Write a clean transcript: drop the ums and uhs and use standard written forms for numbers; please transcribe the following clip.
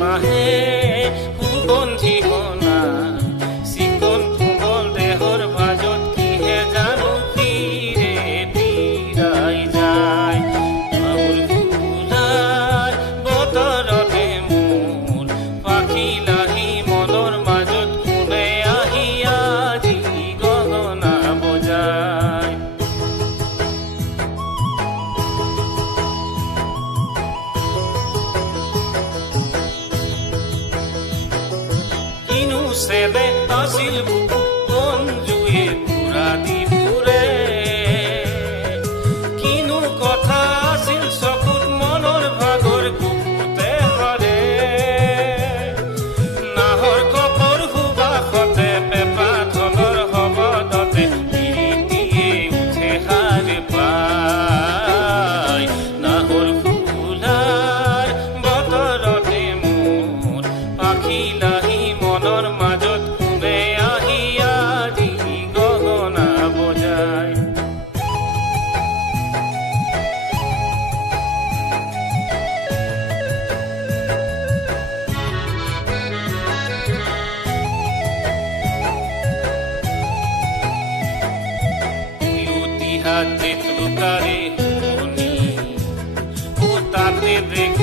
মাহে সুগন্ধি বনাই চিকন কোমল দেহৰ ভাজত কিহে জানো ফিৰে ফিৰাই যায় মোৰ ফুলাৰ বতৰতে মোৰ পাখি লাহি মনৰ মাজত কোনে আহি আজি গগনা বজায় সেবে আছিল বুকু বনজুয়ে পুৰা দি ফুৰে কিনো কথা আছিল চকুত মনৰ ভাগৰ বুকুতে ধৰে নাহৰ কপৰ সুবাসতে পেপা ধনৰ শব্দতে পিৰিতিয়ে উঠে সাৰ পায় নাহৰ ফুলাৰ বতৰতে মোৰ পাখি লাহি মনৰ মাজত কোনে আহি আজি গগনা বজায় হাতে তুকাৰে শুনি ও তাতে দেখ